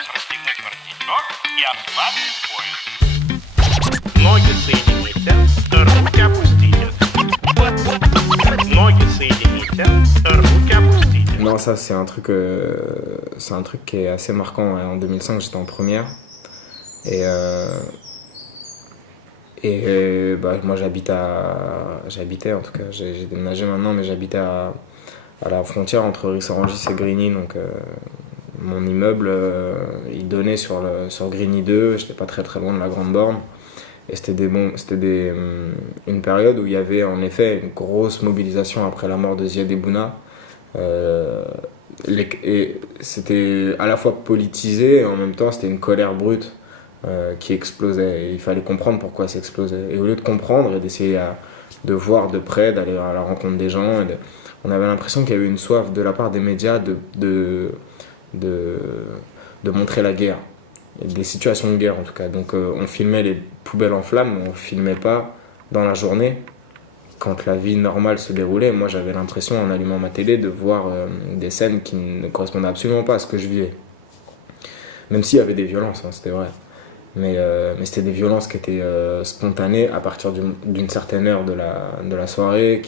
вас расстегнуть воротничок и ослабить пояс. Ноги соедините, руки опустите. Ноги соедините, руки опустите. Non, ça c'est un truc qui est assez marquant. En 2005, j'étais en première et moi j'habitais en tout cas, j'ai déménagé maintenant, mais j'habitais à la frontière entre Rissorangis et Grigny, donc mon immeuble il donnait sur Grigny 2, j'étais pas très très loin de la Grande Borne. Et c'était une période où il y avait en effet une grosse mobilisation après la mort de Ziad Ebouna. Et c'était à la fois politisé et en même temps c'était une colère brute qui explosait. Et il fallait comprendre pourquoi ça explosait. Et au lieu de comprendre et d'essayer de voir de près, d'aller à la rencontre des gens, on avait l'impression qu'il y avait une soif de la part des médias de montrer la guerre. Des situations de guerre en tout cas. Donc on filmait les poubelles en flammes, mais on filmait pas dans la journée quand la vie normale se déroulait. Moi j'avais l'impression en allumant ma télé de voir des scènes qui ne correspondaient absolument pas à ce que je vivais. Même s'il y avait des violences, hein, c'était vrai. Mais c'était des violences qui étaient spontanées à partir d'une certaine heure de la soirée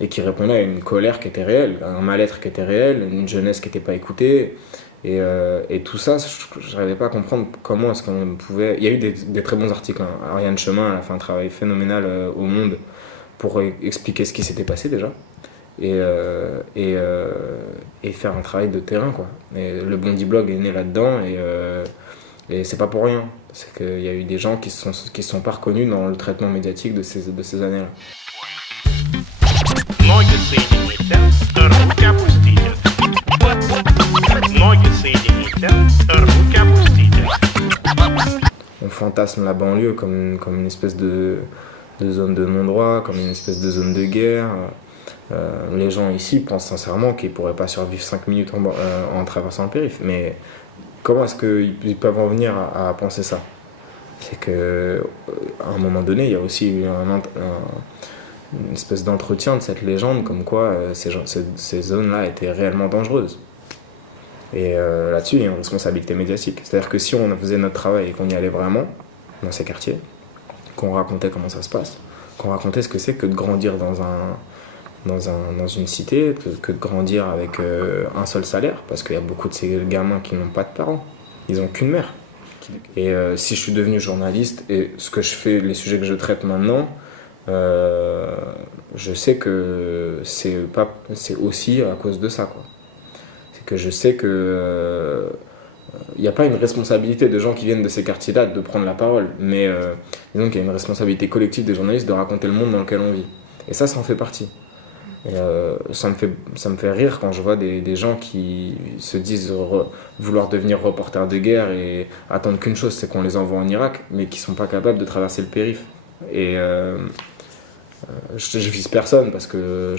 et qui répondaient à une colère qui était réelle, à un mal-être qui était réel, une jeunesse qui n'était pas écoutée. Et tout ça, je n'arrivais pas à comprendre comment est-ce qu'on pouvait... Il y a eu des très bons articles. Hein. Ariane Chemin elle a fait un travail phénoménal au Monde pour expliquer ce qui s'était passé déjà. Et faire un travail de terrain, quoi. Et le Bondi Blog est né là-dedans et c'est pas pour rien. C'est qu'il y a eu des gens qui se sont pas reconnus dans le traitement médiatique de ces années-là. Ноги соедините, руки опустите. Ноги соедините, руки опустите. On fantasme la banlieue comme une espèce de zone de non-droit, comme une espèce de zone de guerre. Les gens ici pensent sincèrement qu'ils ne pourraient pas survivre 5 minutes en traversant le périph'. Mais comment est-ce qu'ils peuvent en venir à penser ça? C'est qu'à un moment donné, il y a aussi eu une espèce d'entretien de cette légende comme quoi ces zones-là étaient réellement dangereuses. Et là-dessus, il y a une responsabilité médiatique. C'est-à-dire que si on faisait notre travail et qu'on y allait vraiment dans ces quartiers, qu'on racontait comment ça se passe, qu'on racontait ce que c'est que de grandir dans une cité, que de grandir avec un seul salaire, parce qu'il y a beaucoup de ces gamins qui n'ont pas de parents, ils n'ont qu'une mère. Et si je suis devenu journaliste, et ce que je fais, les sujets que je traite maintenant, je sais que c'est aussi à cause de ça, quoi. C'est que je sais que il n'y a pas une responsabilité de gens qui viennent de ces quartiers-là de prendre la parole, mais disons qu'il y a une responsabilité collective des journalistes de raconter le monde dans lequel on vit. Et ça en fait partie. Et ça me fait rire quand je vois des gens qui se disent vouloir devenir reporters de guerre et attendre qu'une chose, c'est qu'on les envoie en Irak, mais qui ne sont pas capables de traverser le périph'. Et je vise personne parce que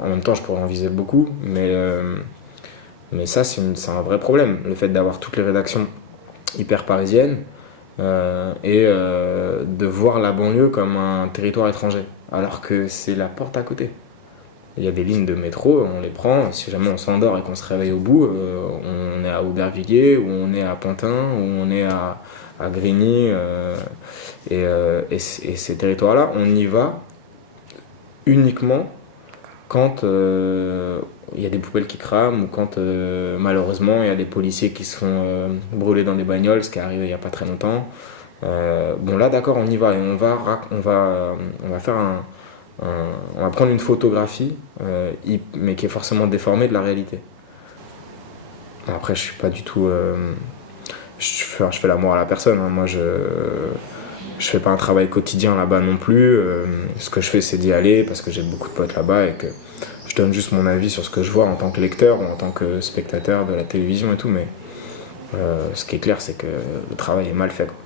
en même temps je pourrais en viser beaucoup, mais ça c'est un vrai problème, le fait d'avoir toutes les rédactions hyper parisiennes et de voir la banlieue comme un territoire étranger, alors que c'est la porte à côté. Il y a des lignes de métro, on les prend, si jamais on s'endort et qu'on se réveille au bout, on est à Aubervilliers, ou on est à Pantin, ou on est à Grigny, et ces territoires-là, on y va uniquement quand il y a des poubelles qui crament, ou quand malheureusement il y a des policiers qui se font brûler dans des bagnoles, ce qui est arrivé il n'y a pas très longtemps. Bon là d'accord, on y va, et on va faire on va prendre une photographie, mais qui est forcément déformée de la réalité. Après, je suis pas du tout... je fais l'amour à la personne. Hein. Moi, je fais pas un travail quotidien là-bas non plus. Ce que je fais, c'est d'y aller parce que j'ai beaucoup de potes là-bas et que je donne juste mon avis sur ce que je vois en tant que lecteur ou en tant que spectateur de la télévision et tout. Mais ce qui est clair, c'est que le travail est mal fait, quoi.